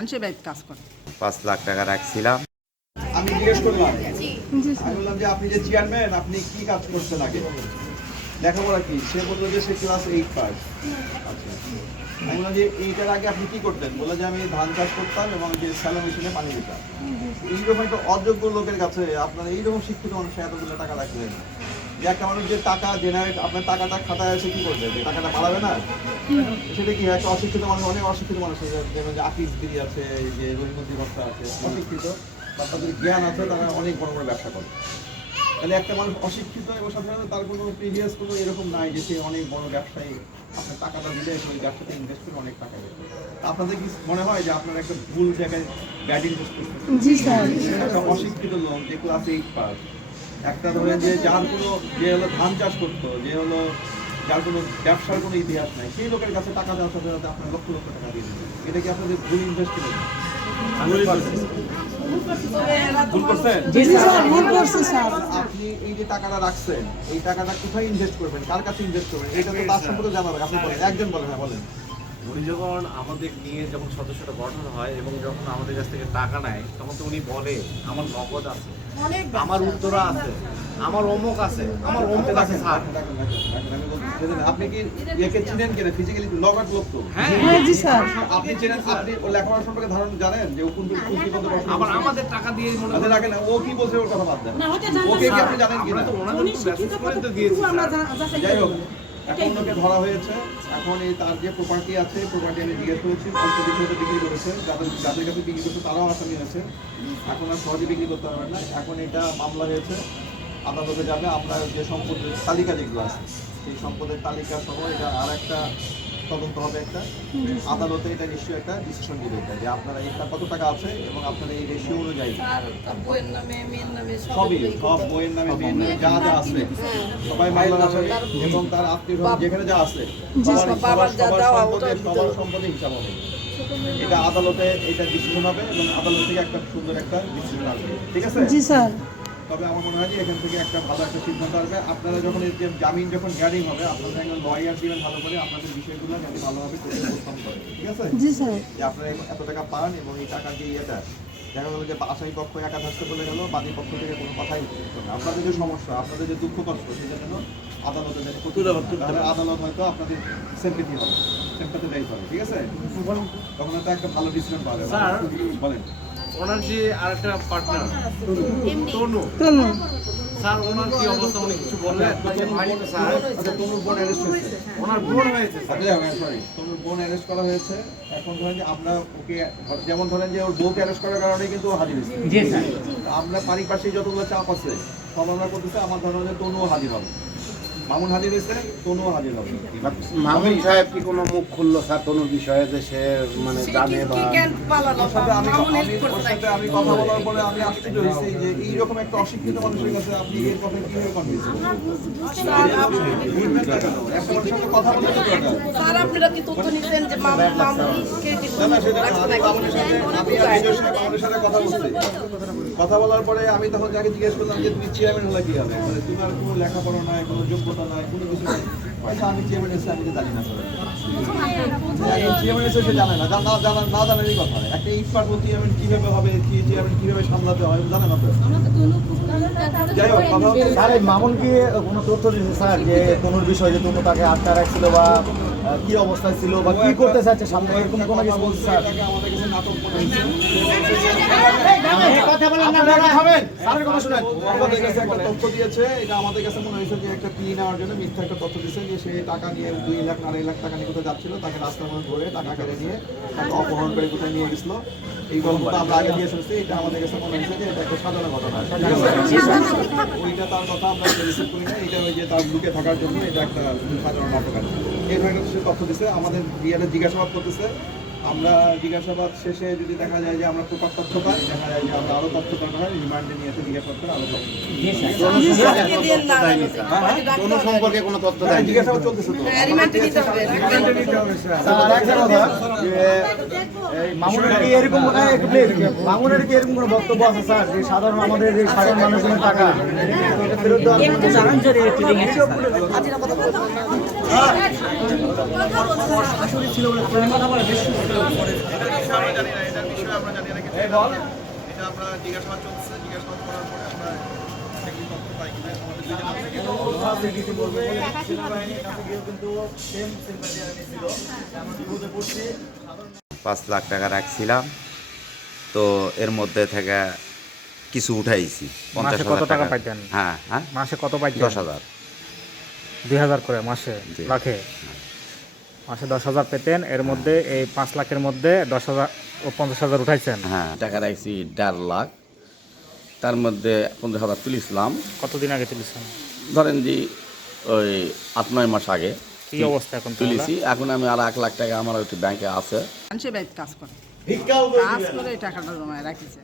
মানুষের বাড়িতে কাজ করে। পাঁচ লাখ টাকা রাখছিলাম। আমি জিজ্ঞেস করলাম আমি বললাম যে আপনি যে চেয়ারম্যান আপনি কি কাজ করছেন আগে? লেখাপড়া কি সে বলল যে সে ক্লাস এইট পাস আচ্ছা। আমি বললাম যে এইটার আগে আপনি কি করতেন? বলল যে আমি ধান চাষ করতাম এবং যে স্যালো মেশিনে পানি দিতাম। এইরকম একটা অযোগ্য লোকের কাছে আপনারা এইরকম শিক্ষিত মানুষ এতগুলো টাকা রাখবেন যে একটা মানুষ যে টাকা জেনারেট আপনার টাকাটা খাতায় আছে কি করবে? যে টাকাটা বাড়াবে না? সেটা কি একটা অশিক্ষিত মানুষ অনেক অশিক্ষিত মানুষ আছে যেমন যে আকিস গিরি আছে যে রহিমতি ভক্তা আছে অশিক্ষিত বা তাদের জ্ঞান আছে তারা অনেক বড় বড় ব্যবসা করে। তাহলে একটা মানুষ অশিক্ষিত এবং সাথে তার কোনো প্রিভিয়াস কোনো এরকম নাই যে সে অনেক বড় ব্যবসায়ী আপনার টাকাটা দিলে ওই ব্যবসাতে ইনভেস্ট করে অনেক টাকা দেবে। আপনাদের কি মনে হয় যে আপনার একটা ভুল জায়গায় ব্যাড ইনভেস্ট করছেন একটা অশিক্ষিত লোক যে ক্লাস এইট পাস একটা ধরেন যে যার কোনো যে হলো ধান চাষ করতো যে হলো যার কোনো ব্যবসার কোনো ইতিহাস নাই সেই লোকের কাছে টাকা দেওয়ার সাথে সাথে আপনার লক্ষ লক্ষ টাকা দিয়ে দিবেন এটা কি আপনাদের ভুল ইনভেস্টমেন্ট আপনি এই যে টাকাটা রাখছেন এই টাকাটা কোথায় ইনভেস্ট করবেন? কার কাছে ইনভেস্ট করবেন? এটা তো তার সম্পর্কে জানা হবে। আপনি বলেন একজন বলেন হ্যাঁ বলেন। উনি যখন আমাদের নিয়ে যখন সদস্যটা গঠন হয় এবং যখন আমাদের কাছ থেকে টাকা নেয় তখন তো উনি বলে আমার নগদ আছে আমার উত্তরা আছে আমার অমুক আছে আমার অমুক আছে স্যার। আপনি কি একে চিনেন কিনা? ফিজিক্যালি নগদ লোক তো। হ্যাঁ। হ্যাঁ জি স্যার। আপনি চেনেন আপনি ও লেখাপড়া সম্পর্কে ধারণা জানেন যে ও কোন কোন আবার আমাদের টাকা দিয়ে মনে আচ্ছা, করেন। রাখেন না, ও কি বলছে ওর কথা বাদ দেন। না, ওকে কি আপনি জানেন আমরা কিনা তো ওনাদের তো করে দিয়েছি যাই হোক ওকে ধরা হয়েছে। এখন এই তার যে প্রপার্টি আছে প্রপার্টি আমি জিজ্ঞেস করেছি অল্প বিষয়তে বিক্রি করেছে। যাদের যাদের কাছে বিক্রি করছে, তারাও আসামি আছে। এখন আর সহজে বিক্রি করতে পারবেন না। এখন এটা মামলা হয়েছে। আদালতে যাবে আপনার যে সম্পদের তালিকা যেগুলো আছে, সেই সম্পদের তালিকা সহ এটা আর একটা তদন্ত হবে একটা। আদালতে এটা নিশ্চয়ই একটা ডিসিশন দিবে এটা যে আপনারা এটা কত টাকা আছে এবং আপনারা এই রেশিও অনুযায়ী। আর তার বইয়ের নামে, মেয়ের নামে সব সবই সব বইয়ের নামে মেয়ের নামে যা যা আছে। সবাই মামলার আসামি এবং তার আত্মীয় যেখানে যা আছে সবার সম্পদে হিসাব হবে। এটা আদালতে এটা ডিসিশন হবে এবং আদালত থেকে একটা সুন্দর একটা ডিসিশন আসবে। ঠিক আছে? জি স্যার। তবে আমার মনে হয় যে এখান থেকে একটা ভালো একটা সিদ্ধান্ত আসবে। আপনারা যখন এই যে জামিন যখন হিয়ারিং হবে আপনারা একজন লয়ার দিবেন ভালো করে আপনাদের বিষয়গুলো যাতে ভালোভাবে করে উপস্থাপন করে ঠিক আছে? জি স্যার। যে আপনারা এত টাকা পান এবং এই টাকা যে ইয়েটা দেখা গেলো যে আসামি পক্ষ একা থাকতে বলে গেল বাদী পক্ষ থেকে কোনো কথাই আপনাদের যে সমস্যা আপনাদের যে দুঃখ কষ্ট সেটা যেন আদালতে যেন তাহলে আদালত হয়তো আপনাদের সেম্পেথি হবে সেম্পেথি দেয় হবে ঠিক আছে? তখন হয়তো একটা ভালো ডিসিশন পাবে স্যার। বলেন। ওনার যে আরেকটা পার্টনার তনু। তনু। স্যার ওনার কি অবস্থা উনি কিছু বললেন? স্যার। আচ্ছা বোন অ্যারেস্ট হয়েছে। ওনার বোন হয়েছে স্যার। আচ্ছা সরি তোমার বোন অ্যারেস্ট করা হয়েছে। এখন ধরেন যে আমরা ওকে যেমন ধরেন যে ওর বউকে অ্যারেস্ট করার কারণে কিন্তু ও হাজির হয়েছে। আমরা পারিপার্শ্বিক যতগুলো চাপ আছে সব আমরা করতেছে আমার ধারণা যে তনুও হাজির হবে। মামুন হাজির হয়েছে তনুও হাজির হবে। মামুন সাহেব কি কোনো মুখ খুললো স্যার কোনো বিষয়ে যে সে মানে জানে বা আমি কথা বলার পরে আমি আশ্চর্য হয়েছি যে এইরকম একটা অশিক্ষিত মানুষের কাছে আপনি এর কথা কীভাবে কনভিন্স কথা বলতে স্যার আপনারা কি তথ্য যে মামুন মামুনকে কি কথা বলছি। কথা বলার পরে আমি তখন যাকে জিজ্ঞেস করলাম যে তুমি চেয়ারম্যান হলে কি হবে? মানে তোমার কোনো লেখাপড়া নাই কোনো যোগ্যতা নাই কোনো কিছু নাই হয়তো আমি চেয়ারম্যান এসে আমি জানি না স্যার চেয়ারম্যান এসে সে জানে না। না জানা না জানারই কথা। একটা চেয়ারম্যান কীভাবে হবে কি চেয়ারম্যান কীভাবে সামলাতে হয় জানে না তো। যাই হোক কথা হচ্ছে স্যার এই মামুন কি কোনো তথ্য দিয়েছে স্যার যে তনুর বিষয় যে তনু তাকে আটকা রাখছিল বা কি অবস্থায় ছিল বা কি করতে চাচ্ছে সামনে? এরকম কোনো কিছু বলছে স্যার এটাকে আমাদের কাছে নাটক মনে হয়েছে কথা বলেন না খাবেন? স্যারের কথা শুনেন। আমাদের কাছে একটা তথ্য দিয়েছে এটা আমাদের কাছে মনে হয়েছে যে একটা পি নেওয়ার জন্য মিথ্যা একটা তথ্য দিয়েছে যে সে টাকা নিয়ে দুই লাখ আড়াই লাখ টাকা নিয়ে কোথাও যাচ্ছিল তাকে রাস্তার মধ্যে ধরে টাকা কেড়ে নিয়ে তাকে অপহরণ করে কোথায় নিয়ে গেছিল। এই গল্পটা আমরা আগে দিয়ে শুনছি এটা আমাদের কাছে মনে হয়েছে যে এটা একটা সাধারণ ঘটনা। ওইটা তার কথা আমরা রিসিভ করি না এটা ওই যে তার বুকে থাকার জন্য এটা একটা সাধারণ আছে এই ধরনের তথ্য দিছে। আমাদের বিয়ারে জিজ্ঞাসাবাদ করতেছে। আমরা জিজ্ঞাসাবাদ শেষে যদি দেখা যায় যে আমরা প্রপার তথ্য পাই দেখা যায় যে আমরা আরও তথ্য পাওয়া হয় রিমান্ডে নিয়ে এসে জিজ্ঞাসাবাদ করে আরও কোনো সম্পর্কে কোনো তথ্য হ্যাঁ, দেয়নি। জিজ্ঞাসাবাদ চলতেছে তো। হ্যাঁ, রিমান্ডে নিতে হবে স্যার। আর একটা কথা। যে এই মামুনের কি এরকম এই, একটু please, মামুনের কি এরকম কোনো বক্তব্য আছে স্যার? যে সাধারণ আমাদের যে সাধারণ মানুষের টাকা এটা ফেরত দেওয়ার জানি না এটার বিষয়ে আমরা জানি না এটা আমরা- জিজ্ঞাসাবাদ চলছে জিজ্ঞাসাবাদ করার পরে আমরা পাঁচ লাখ টাকা রাখছিলাম। তো এর মধ্যে থেকে কিছু উঠাইছি পঞ্চাশ মাসে কত টাকা পাইতেন? হ্যাঁ হ্যাঁ। মাসে কত পাইতেন? দশ হাজার। দুই হাজার করে মাসে। লাখে? মাসে দশ হাজার পেতেন। এর মধ্যে এই পাঁচ লাখের মধ্যে দশ হাজার ও পঞ্চাশ হাজার উঠাইছেন। হ্যাঁ টাকা রাখছি দেড় লাখ। তার মধ্যে পঞ্চাশ হাজার তুলিছিলাম। কতদিন আগে তুলেছেন? ধরেন যে ওই আট নয় মাস আগে কি অবস্থা এখন? তুলেছি। এখন আমি আর এক লাখ টাকা আমার একটু ব্যাংকে আছে। কাজ করে। কাজ করে টাকাটা জমায় রাখিছে।